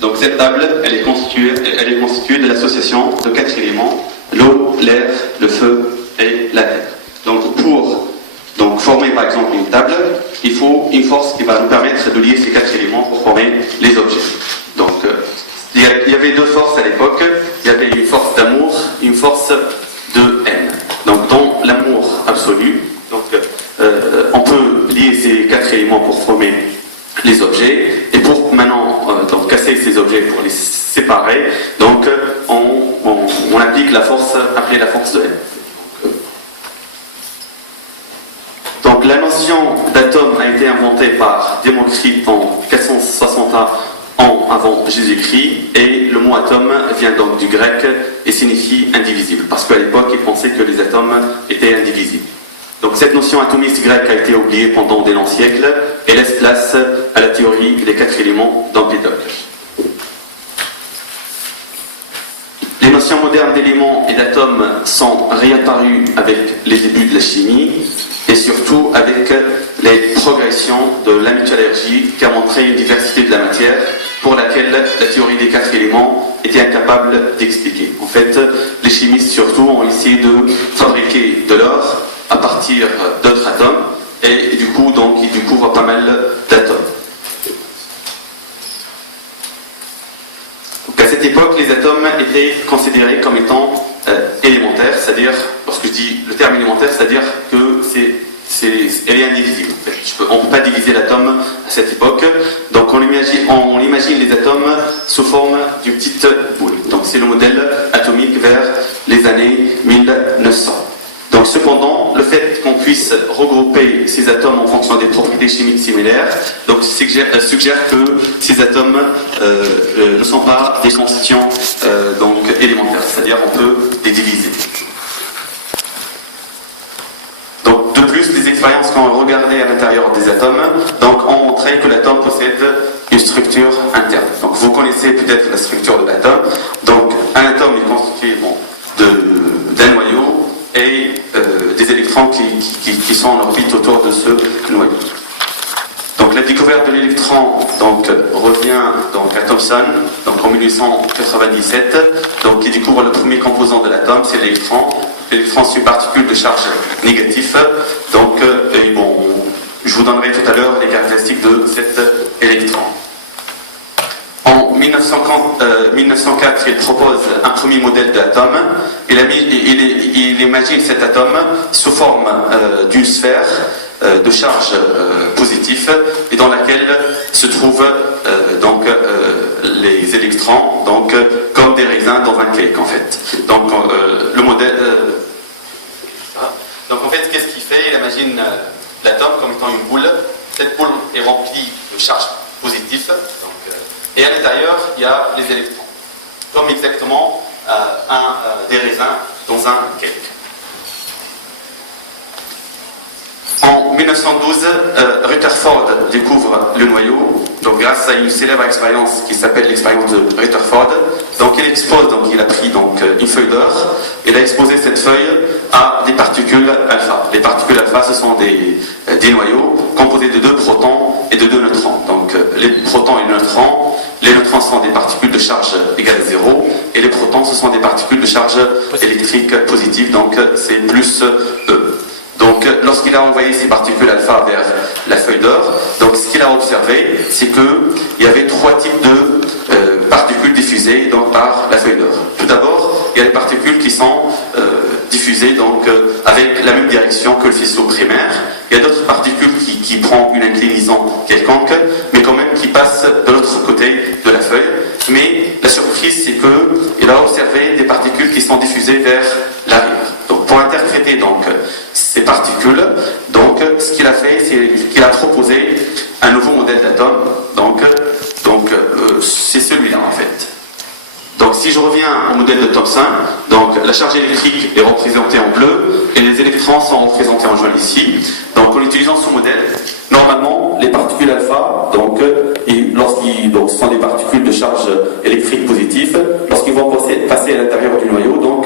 Donc cette table, elle est constituée de l'association de 4 éléments, l'eau, l'air, le feu et la terre. Donc pour former par exemple une table, il faut une force qui va nous permettre de lier ces 4 éléments pour former les objets. Donc il y avait 2 forces à l'époque, il y avait une force d'amour, une force de haine. Donc dans l'amour absolu, on peut lier ces 4 éléments pour former les objets, et pour maintenant casser ces objets, pour les séparer, donc on applique la force appelée la force de haine. Donc la notion d'atome a été inventée par Démocrite en 460 ans avant Jésus-Christ, et le mot atome vient donc du grec et signifie indivisible, parce qu'à l'époque ils pensaient que les atomes étaient indivisibles. Donc cette notion atomiste grecque a été oubliée pendant des longs siècles et laisse place à la théorie des 4 éléments d'Empédocle. Les notions modernes d'éléments et d'atomes sont réapparues avec les débuts de la chimie et surtout avec les progressions de la métallurgie qui a montré une diversité de la matière pour laquelle la théorie des 4 éléments était incapable d'expliquer. En fait, les chimistes surtout ont essayé de fabriquer de l'or à partir d'autres atomes, et du coup, ils découvrent pas mal d'atomes. Donc à cette époque, les atomes étaient considérés comme étant élémentaires, c'est-à-dire, lorsque je dis le terme élémentaire, c'est-à-dire que elle est indivisible. En fait. On ne peut pas diviser l'atome à cette époque, donc on imagine les atomes sous forme d'une petite boule. Donc c'est le modèle atomique vers les années 1900. Donc cependant, le fait qu'on puisse regrouper ces atomes en fonction des propriétés chimiques similaires, donc suggère que ces atomes ne sont pas des constituants élémentaires, c'est-à-dire on peut les diviser. Donc de plus, les expériences qu'on a regardées à l'intérieur des atomes ont montré que l'atome possède une structure interne. Donc vous connaissez peut-être la structure de l'atome. Donc un atome est constitué d'un noyau et des électrons qui sont en orbite autour de ce noyau. Donc la découverte de l'électron revient à Thomson en 1897, qui découvre le premier composant de l'atome, c'est l'électron. L'électron c'est une particule de charge négatif. Je vous donnerai tout à l'heure les caractéristiques de cet électron. En 1904, il propose un premier modèle d'atome. Il imagine cet atome sous forme d'une sphère de charge positive et dans laquelle se trouvent les électrons comme des raisins dans un cake en fait. Le modèle. Donc en fait, qu'est-ce qu'il fait? Il imagine l'atome comme étant une boule. Cette boule est remplie de charges positives. Et à l'intérieur, il y a les électrons, comme exactement des raisins dans un cake. En 1912, Rutherford découvre le noyau, grâce à une célèbre expérience qui s'appelle l'expérience de Rutherford. Il expose, il a pris une feuille d'or, il a exposé cette feuille à des particules alpha. Les particules alpha, ce sont des noyaux composés de 2 protons et de 2 neutrons. Les protons et les neutrons sont des particules de charge égale à 0, et les protons, ce sont des particules de charge électrique positive, c'est plus E. Lorsqu'il a envoyé ces particules alpha vers la feuille d'or, ce qu'il a observé, c'est qu'il y avait 3 types de particules diffusées par la feuille d'or. Tout d'abord, il y a les particules qui sont diffusées avec la même direction que le faisceau primaire. Il y a d'autres particules qui prennent une inclinaison quelconque, mais quand même qui passent de l'autre côté de la feuille. Mais la surprise, c'est qu'il a observé des particules qui sont diffusées vers l'arrière. Pour interpréter ces particules, ce qu'il a fait, c'est qu'il a proposé un nouveau modèle d'atome. C'est celui-là en fait. Si je reviens au modèle de Thomson, la charge électrique est représentée en bleu et les électrons sont représentés en jaune ici. En utilisant ce modèle, normalement les particules alpha, ce sont des particules de charge électrique positive, lorsqu'ils vont passer à l'intérieur du noyau,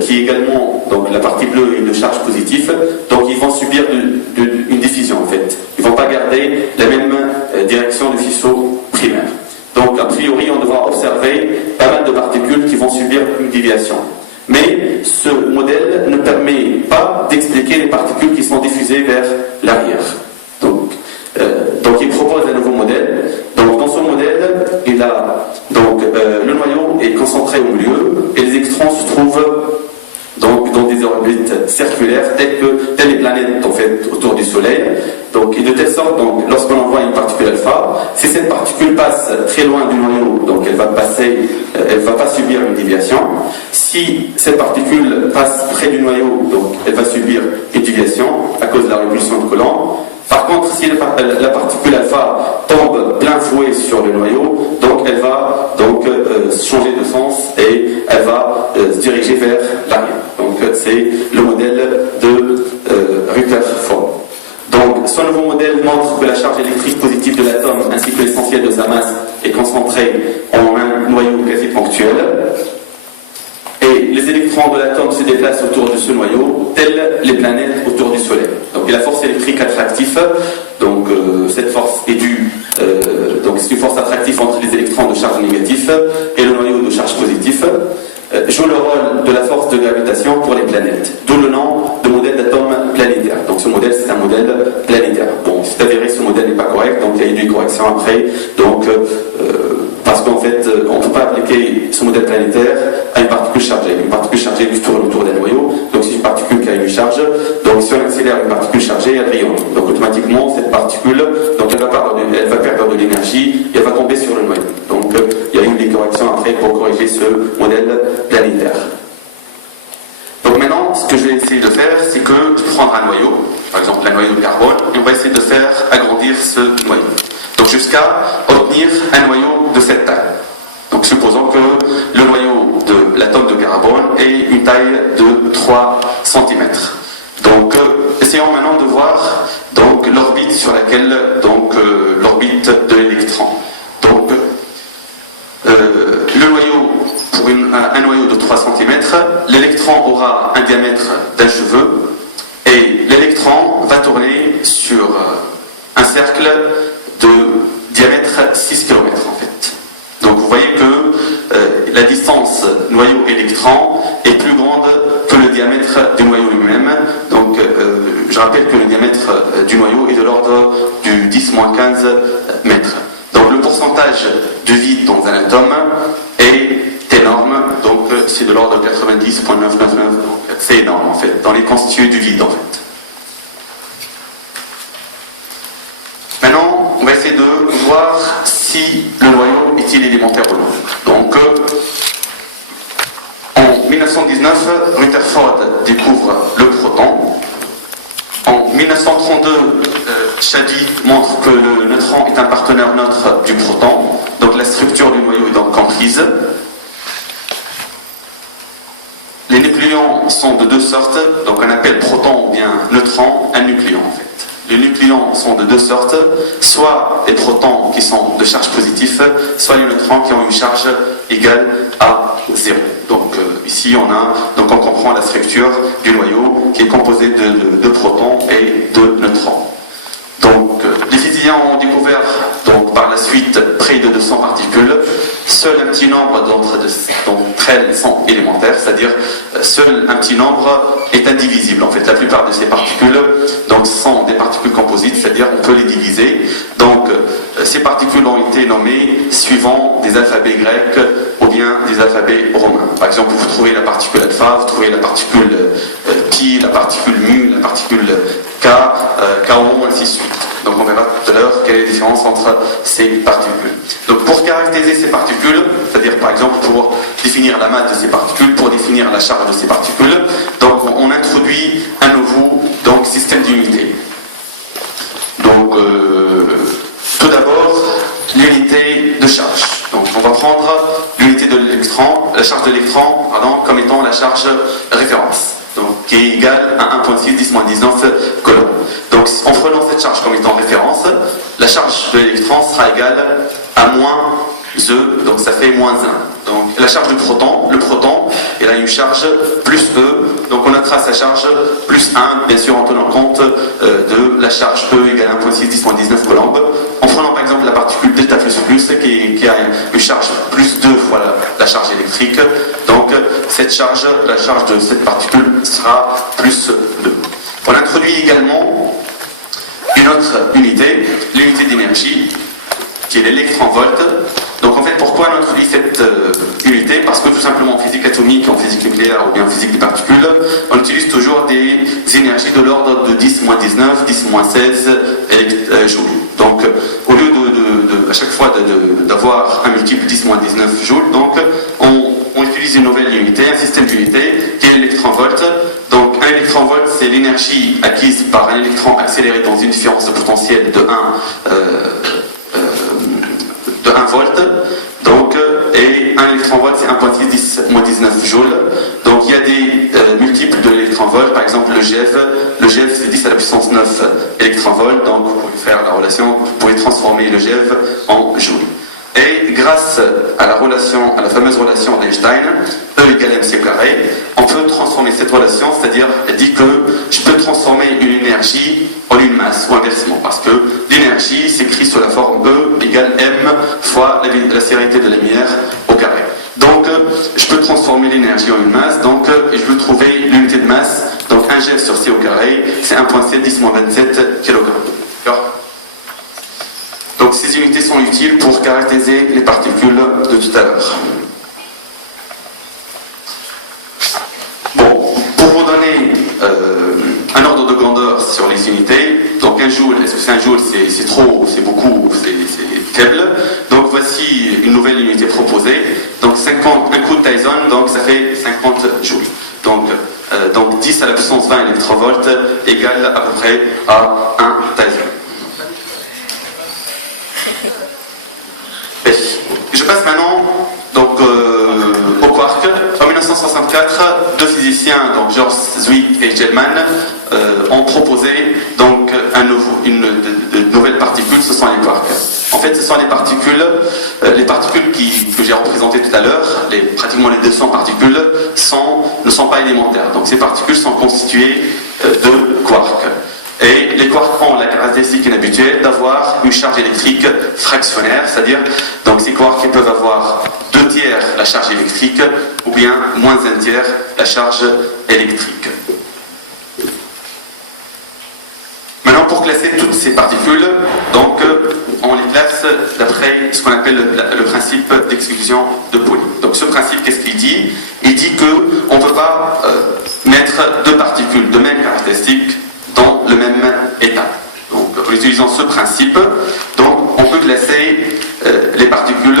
qui est également la partie bleue est de charge positive, ils vont subir une diffusion en fait. Ils ne vont pas garder la même direction du faisceau primaire. a priori, on devra observer pas mal de particules qui vont subir une déviation. Mais ce modèle ne permet pas d'expliquer les particules qui sont diffusées vers l'arrière. Donc, il propose un nouveau modèle. Donc, dans ce modèle, il a, le noyau est concentré au milieu et les électrons se trouvent donc, dans des orbites circulaires telles les planètes en fait, autour du Soleil. Donc, et de telle sorte, lorsqu'on envoie une particule alpha, si cette particule passe très loin du noyau, donc elle va pas subir une déviation. Si cette particule passe près du noyau, donc elle va subir une déviation à cause de la répulsion de Coulomb. Par contre, si la particule alpha tombe plein fouet sur le noyau, donc elle va changer de sens et elle va se diriger vers l'arrière. Donc c'est le modèle de Rutherford. Donc ce nouveau modèle montre que la charge électrique positive de l'atome ainsi que l'essentiel de sa masse est concentrée en un noyau quasi ponctuel. Et les électrons de l'atome se déplacent autour de ce noyau, tels les planètes autour du Soleil. Donc, et la force électrique attractive, cette force est due, c'est une force attractive entre les électrons de charge négative et le noyau de charge positif, joue le rôle de la force de gravitation pour les planètes. D'où le nom de modèle d'atome planétaire. Donc, ce modèle, c'est un modèle planétaire. Bon, c'est avéré, ce modèle n'est pas correct, donc il y a eu des corrections après. Parce qu'en fait, on ne peut pas appliquer ce modèle planétaire à une particule chargée. Une particule chargée qui tourne autour d'un noyau, donc c'est une particule qui a une charge, donc si on accélère une particule chargée, elle rayonne. Donc automatiquement, cette particule, elle va perdre de l'énergie et elle va tomber sur le noyau. Donc il y a eu des corrections après pour corriger ce modèle planétaire. Donc maintenant, ce que je vais essayer de faire, c'est que je vais prendre un noyau, par exemple un noyau de carbone, et on va essayer de faire agrandir ce noyau. Donc jusqu'à obtenir un noyau de cette taille. Donc supposons que le noyau de l'atome de carbone ait une taille de 3 cm. Donc essayons maintenant de voir l'orbite sur laquelle l'orbite de l'électron. Donc le noyau, pour un noyau de 3 cm, l'électron aura un diamètre d'un cheveu et l'électron va tourner sur un cercle de diamètre 6 km en fait. Donc vous voyez que la distance noyau-électron est plus grande que le diamètre du noyau lui-même. Donc je rappelle que le diamètre du noyau est de l'ordre du 10-15 mètres. Donc le pourcentage de vide dans un atome est énorme, donc c'est de l'ordre de 90,999, donc c'est énorme en fait, dans les constitués du vide en fait. Maintenant, on va essayer de voir si le noyau est-il élémentaire ou non. Donc, en 1919, Rutherford découvre le proton. En 1932, Shady montre que le neutron est un partenaire neutre du proton. Donc, la structure du noyau est donc comprise. Les nucléons sont de deux sortes. Donc, on appelle proton ou bien neutron un nucléon en fait. Les nucléons sont de deux sortes, soit des protons qui sont de charge positive, soit les neutrons qui ont une charge égale à 0. Donc ici on comprend la structure du noyau qui est composé de protons et de neutrons. Donc les physiciens ont découvert par la suite près de 200 particules. Seul un petit nombre d'entre elles sont élémentaires, c'est-à-dire seul un petit nombre est indivisible. En fait, la plupart de ces particules sont des particules composites, c'est-à-dire on peut les diviser. Donc ces particules ont été nommées suivant des alphabets grecs ou bien des alphabets romains. Par exemple, vous trouvez la particule alpha, vous trouvez la particule pi, la particule mu, la particule k, chaos, ainsi de suite. Donc on verra tout à l'heure quelle est la différence entre ces particules. Donc pour caractériser ces particules, c'est-à-dire par exemple pour définir la masse de ces particules, pour définir la charge de ces particules, donc on introduit un nouveau système d'unité. Donc tout d'abord l'unité de charge. Donc on va prendre l'unité de l'électron, la charge de l'électron, comme étant la charge référence. Donc, qui est égale à 1,6 10-19 coulombs. Donc en prenant cette charge comme étant référence, la charge de l'électron sera égale à moins E, donc ça fait moins 1. Donc la charge du proton, le proton, il a une charge plus E, donc on notera sa charge plus 1, bien sûr en tenant compte de la charge E égale à 1,6 10-19 coulombs. En prenant par exemple la particule delta plus qui qui a une charge plus 2 fois la charge électrique. Donc cette charge, la charge de cette particule sera plus 2. On introduit également une autre unité, l'unité d'énergie, qui est l'électronvolt. Donc en fait, pourquoi on introduit cette unité? Parce que tout simplement en physique atomique, en physique nucléaire ou bien en physique des particules, on utilise toujours des énergies de l'ordre de 10-19, 10-16 joules. Donc au lieu à chaque fois d'avoir un multiple 10-19 joules, donc on utilise une nouvelle unité, un système d'unité qui est l'électronvolt. Donc un électronvolt, c'est l'énergie acquise par un électron accéléré dans une différence de potentiel de 1 volt. Donc, et un électronvolt, c'est 1.6 10-19 joules. Donc il y a des multiples de l'électronvolt, par exemple le GeV. Le GeV, c'est 10 à la puissance 9 électronvolts. Donc vous pouvez faire la relation, vous pouvez transformer le GeV en joules. Et grâce à la fameuse relation d'Einstein, E égale mc au carré, on peut transformer cette relation, c'est-à-dire elle dit que je peux transformer une énergie en une masse, ou inversement, parce que l'énergie s'écrit sous la forme E égale m fois la célérité de la lumière au carré. Donc je peux transformer l'énergie en une masse, donc je veux trouver l'unité de masse, donc 1 GeV sur c au carré, c'est 1.7 10-27 kg. D'accord ? Donc ces unités sont utiles pour caractériser les particules de tout à l'heure. Bon, pour vous donner un ordre de grandeur sur les unités, donc 1 joule, est-ce que c'est 1 joule, c'est trop, c'est beaucoup, c'est faible. Donc voici une nouvelle unité proposée. Donc un coup de Dyson, donc ça fait 50 joules. Donc 10 à la puissance 20 électrovolts égale à peu près à 1 Dyson. Je passe maintenant donc, au quark. En 1964, deux physiciens, donc George Zwick et Gell-Mann, ont proposé donc une nouvelle particule, ce sont les quarks. En fait, ce sont les particules que j'ai représentées tout à l'heure, pratiquement les 200 particules, ne sont pas élémentaires. Donc ces particules sont constituées de quarks. Et les quarks ont la caractéristique inhabituelle d'avoir une charge électrique fractionnaire, c'est-à-dire donc ces quarks peuvent avoir 2/3 la charge électrique ou bien moins 1/3 la charge électrique. Maintenant, pour classer toutes ces particules, donc on les classe d'après ce qu'on appelle le principe d'exclusion de Pauli. Donc ce principe, qu'est-ce qu'il dit? Il dit qu'on ne peut pas mettre deux particules de même caractéristique dans le même état. Donc, en utilisant ce principe, donc, on peut classer les particules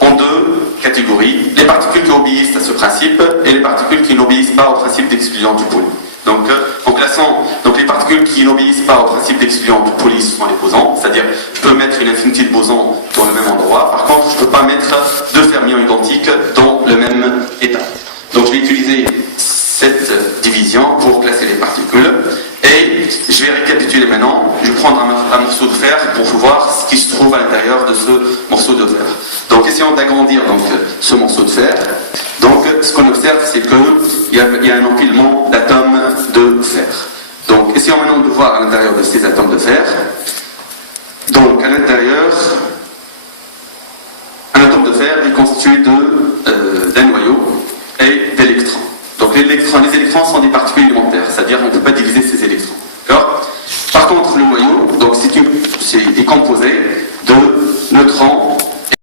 en deux catégories. Les particules qui obéissent à ce principe et les particules qui n'obéissent pas au principe d'exclusion du Pauli. Donc, en classant les particules qui n'obéissent pas au principe d'exclusion du Pauli, ce sont les bosons, c'est-à-dire je peux mettre une infinité de bosons dans le même endroit. Par contre, je ne peux pas mettre deux fermions identiques dans le même état. Donc, je vais utiliser cette division pour classer les particules. Et je vais récapituler maintenant. Je vais prendre un morceau de fer pour voir ce qui se trouve à l'intérieur de ce morceau de fer. Donc essayons d'agrandir ce morceau de fer. Donc ce qu'on observe, c'est qu'il y a un empilement d'atomes de fer. Donc essayons maintenant de voir à l'intérieur de ces atomes de fer. Donc à l'intérieur, un atome de fer est constitué d'un noyau et d'électrons. Donc les électrons sont des particules élémentaires, c'est-à-dire on ne peut pas diviser ces électrons. D'accord ? Par contre, le noyau, donc est composé